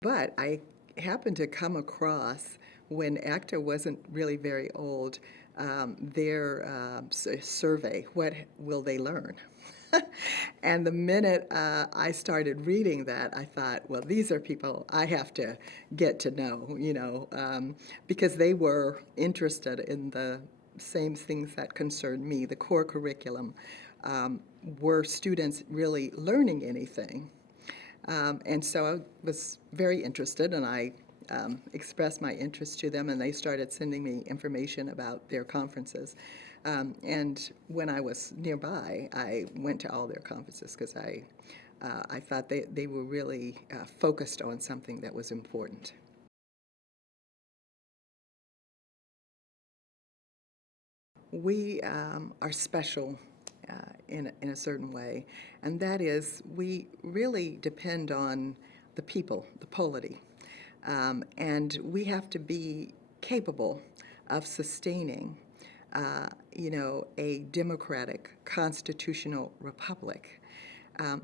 But I happened to come across, when ACTA wasn't really very old, their survey, What Will They Learn? And the minute I started reading that, I thought, well, these are people I have to get to know, because they were interested in the same things that concerned me. The core curriculum. Were students really learning anything? And so I was very interested, and I expressed my interest to them, and they started sending me information about their conferences. And when I was nearby, I went to all their conferences because I thought they were really focused on something that was important. We are special in a certain way, and that is we really depend on the people, the polity, and we have to be capable of sustaining, a democratic constitutional republic.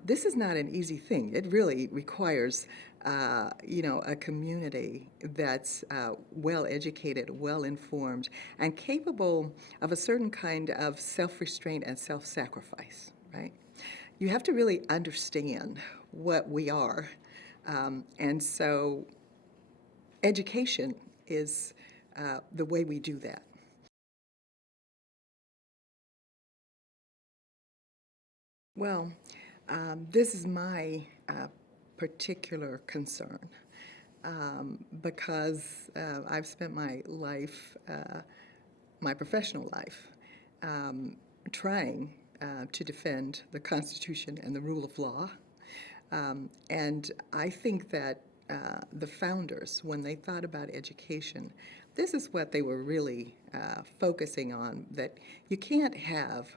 This is not an easy thing. It really requires, a community that's well educated, well informed, and capable of a certain kind of self-restraint and self-sacrifice, right? You have to really understand what we are. And so education is the way we do that. Well, this is my particular concern because I've spent my life, my professional life, trying to defend the Constitution and the rule of law. And I think that the founders, when they thought about education, this is what they were really focusing on, that you can't have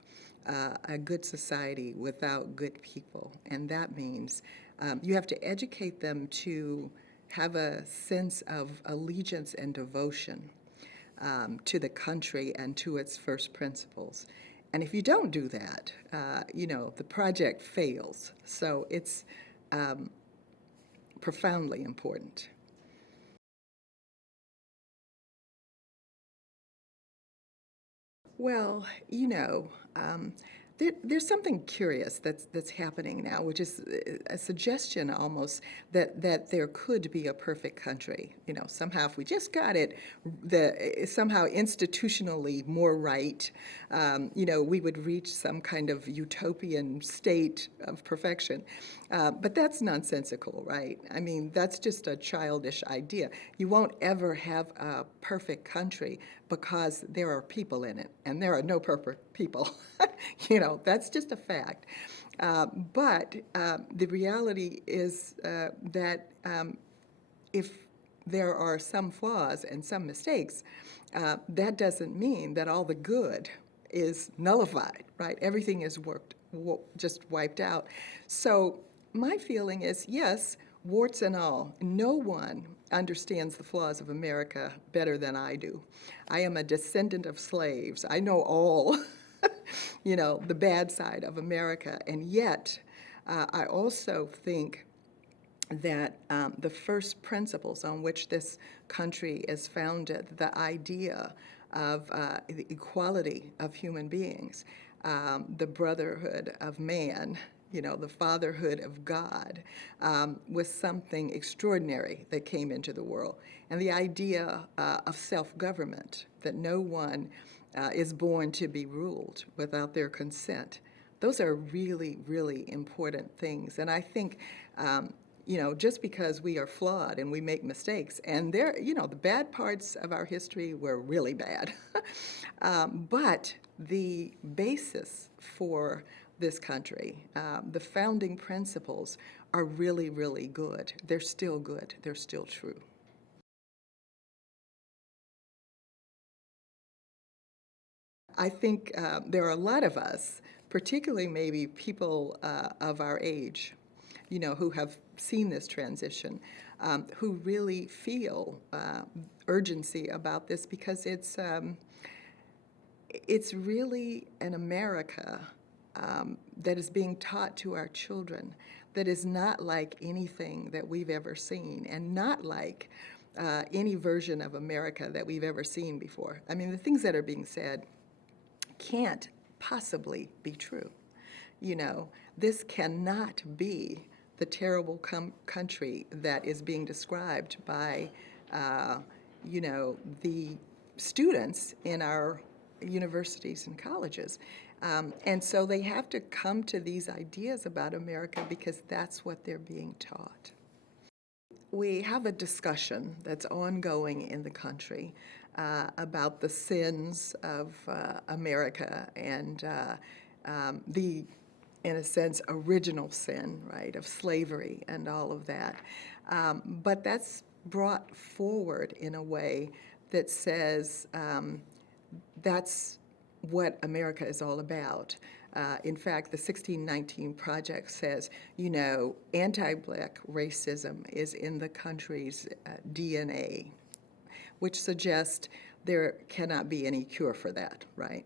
a good society without good people. And that means you have to educate them to have a sense of allegiance and devotion to the country and to its first principles. And if you don't do that, the project fails. So it's profoundly important. Well, there's something curious that's happening now, which is a suggestion almost that there could be a perfect country. Somehow if we just got it, somehow institutionally more right, we would reach some kind of utopian state of perfection. But that's nonsensical, right? I mean, that's just a childish idea. You won't ever have a perfect country because there are people in it, and there are no perfect people. That's just a fact. But the reality is that if there are some flaws and some mistakes, that doesn't mean that all the good is nullified, right? Everything is just wiped out. So my feeling is, yes, warts and all, no one understands the flaws of America better than I do. I am a descendant of slaves. I know all, the bad side of America. And yet, I also think that the first principles on which this country is founded, the idea of the equality of human beings, the brotherhood of man, the fatherhood of God, was something extraordinary that came into the world. And the idea of self-government, that no one is born to be ruled without their consent. Those are really, really important things. And I think, just because we are flawed and we make mistakes, and the bad parts of our history were really bad, but the basis for this country, the founding principles are really, really good. They're still good. They're still true. I think there are a lot of us, particularly maybe people of our age, who have seen this transition, who really feel urgency about this because it's really an America that is being taught to our children that is not like anything that we've ever seen, and not like any version of America that we've ever seen before. I mean, the things that are being said can't possibly be true. You know, this cannot be the terrible country that is being described by, you know, the students in our universities and colleges. And so they have to come to these ideas about America because that's what they're being taught. We have a discussion that's ongoing in the country about the sins of America and the, in a sense, original sin, right, of slavery and all of that. But that's brought forward in a way that says that's what America is all about. In fact, the 1619 Project says, you know, anti-black racism is in the country's DNA, which suggests there cannot be any cure for that, right?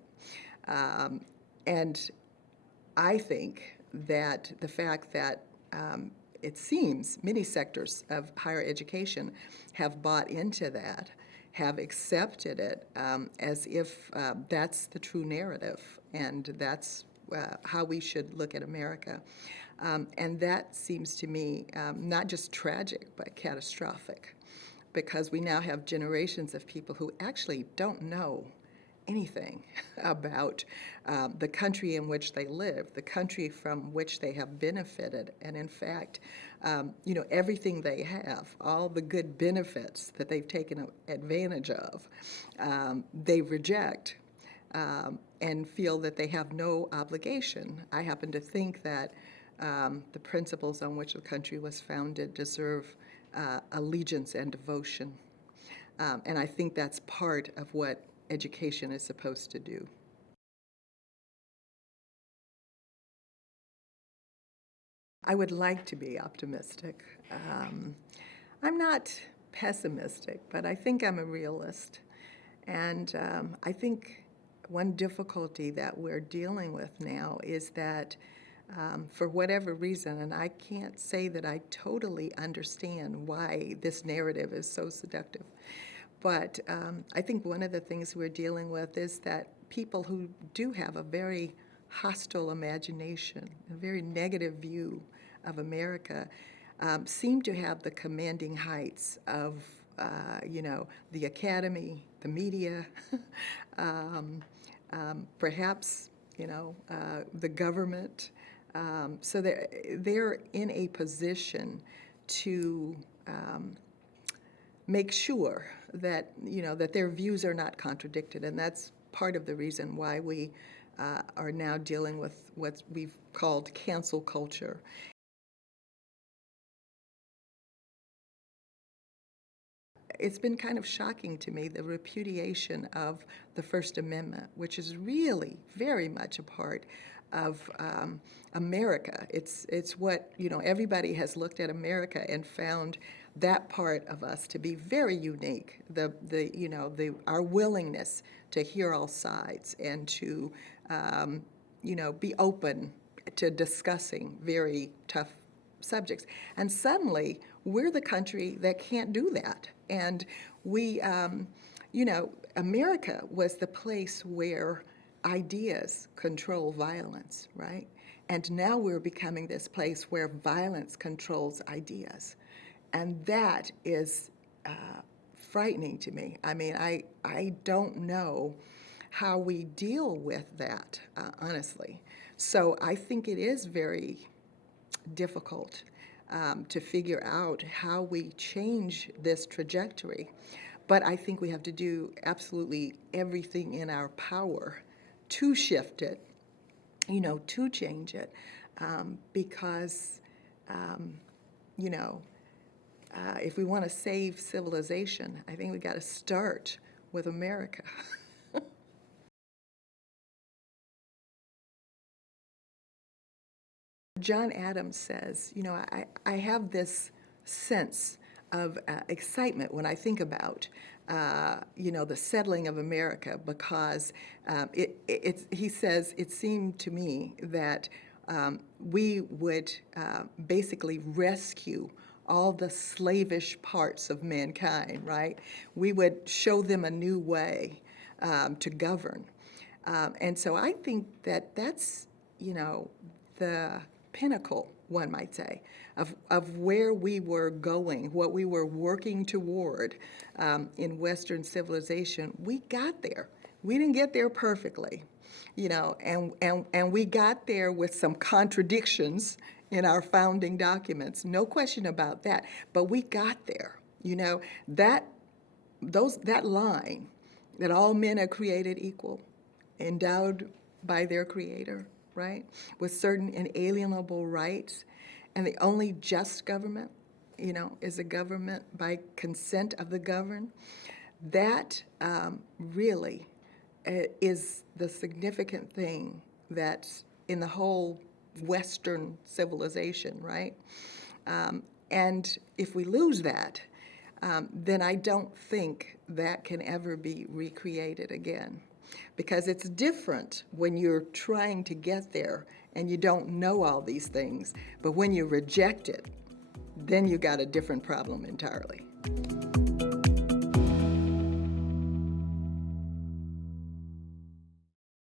And I think that the fact that it seems many sectors of higher education have bought into that, have accepted it as if that's the true narrative, and that's how we should look at America. And that seems to me not just tragic, but catastrophic, because we now have generations of people who actually don't know anything about the country in which they live, the country from which they have benefited, and in fact, you know, everything they have, all the good benefits that they've taken advantage of, they reject and feel that they have no obligation. I happen to think that the principles on which the country was founded deserve allegiance and devotion. And I think that's part of what education is supposed to do. I would like to be optimistic. I'm not pessimistic, but I think I'm a realist. And I think one difficulty that we're dealing with now is that for whatever reason, and I can't say that I totally understand why this narrative is so seductive, but I think one of the things we're dealing with is that people who do have a very hostile imagination, a very negative view of America, seem to have the commanding heights of, you know, the academy, the media, perhaps, you know, the government. So they're in a position to make sure that, you know, that their views are not contradicted, and that's part of the reason why we are now dealing with what we've called cancel culture. It's been kind of shocking to me, the repudiation of the First Amendment, which is really very much a part of America. It's what, you know, everybody has looked at America and found that part of us to be very unique. You know, our willingness to hear all sides and to you know, be open to discussing very tough subjects. And suddenly, we're the country that can't do that. And we, you know, America was the place where ideas control violence, right? And now we're becoming this place where violence controls ideas. And that is frightening to me. I mean, I don't know how we deal with that, honestly. So I think it is very difficult to figure out how we change this trajectory. But I think we have to do absolutely everything in our power to shift it, you know, to change it, because, you know, if we want to save civilization, I think we got to start with America. John Adams says, you know, I have this sense of excitement when I think about, you know, the settling of America, because he says, it seemed to me that we would basically rescue all the slavish parts of mankind, right? We would show them a new way to govern. And so I think that that's, the pinnacle, one might say, of where we were going, what we were working toward in Western civilization. We got there. We didn't get there perfectly, and we got there with some contradictions in our founding documents, no question about that. But we got there. That line that all men are created equal, endowed by their Creator, right, with certain inalienable rights, and the only just government, is a government by consent of the governed. That really is the significant thing that's in the whole Western civilization, right? And if we lose that, then I don't think that can ever be recreated again. Because it's different when you're trying to get there and you don't know all these things, but when you reject it, then you got a different problem entirely.